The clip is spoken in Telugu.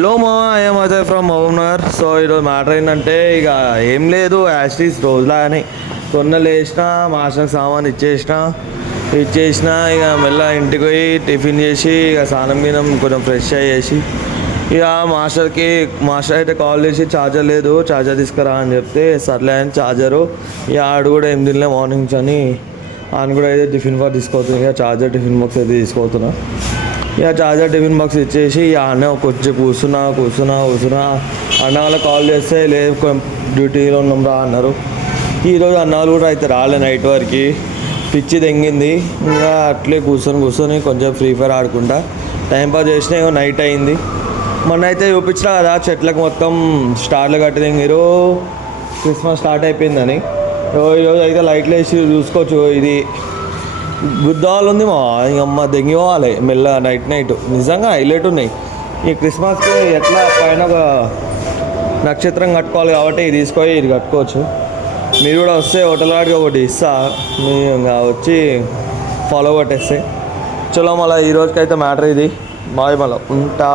హలో మా I'm Ajay from Mahabubnagar. So ఈరోజు మ్యాటర్ ఏంటంటే ఇక ఏం లేదు, యాస్టీస్ రోజులా అని లేచిన మాస్టర్కి సామాన్ ఇచ్చేసిన ఇక మెల్ల ఇంటికి పోయి టిఫిన్ చేసి ఇక స్నానం గినం కొంచెం ఫ్రెష్ అయ్యేసి ఇక మాస్టర్ అయితే కాల్ చేసి ఛార్జర్ లేదు, ఛార్జర్ తీసుకురా అని చెప్తే సర్లే అని ఛార్జరు ఇక ఆడు కూడా ఏం తినలే మార్నింగ్స్ అని ఆయన కూడా అయితే టిఫిన్ బాక్స్ తీసుకోవచ్చు. ఇక ఛార్జర్ టిఫిన్ బాక్స్ అయితే తీసుకుపోతున్నా. ఇక ఛార్జర్ టిఫిన్ బాక్స్ ఇచ్చేసి అన్న కొంచెం కూర్చున్నా అన్న వాళ్ళకి కాల్ చేస్తే లేదు డ్యూటీలో ఉన్నాం రా అన్నారు. ఈరోజు అన్న వాళ్ళు కూడా అయితే రాలే, నైట్ వరకు పిచ్చి తెంగింది. ఇంకా అట్లే కూర్చొని కొంచెం ఫ్రీ ఫైర్ ఆడుకుంటా టైంపాస్ చేసినా. ఇక నైట్ అయింది. మొన్న అయితే చూపించినా కదా చెట్లకు మొత్తం స్టార్లు కట్టి తెంగిరు, క్రిస్మస్ స్టార్ట్ అయిపోయిందని. ఈరోజు అయితే లైట్లు వేసి చూసుకోవచ్చు. ఇది గుద్దాలు ఉంది మా అమ్మ దెంగి పోవాలి మెల్ల నైట్ నిజంగా హైలైట్ ఉన్నాయి. ఈ క్రిస్మస్కి ఎట్లా పైన ఒక నక్షత్రం కట్టుకోవాలి కాబట్టి ఇది తీసుకొని ఇది కట్టుకోవచ్చు. మీరు కూడా వస్తే హోటల్ వాడికి ఒకటి ఇస్తా, మీరు ఇంకా వచ్చి ఫాలో కొట్టేస్తే చలో. మళ్ళీ ఈ రోజుకైతే మ్యాటర్ ఇది. బాయ్, మళ్ళీ ఉంటా.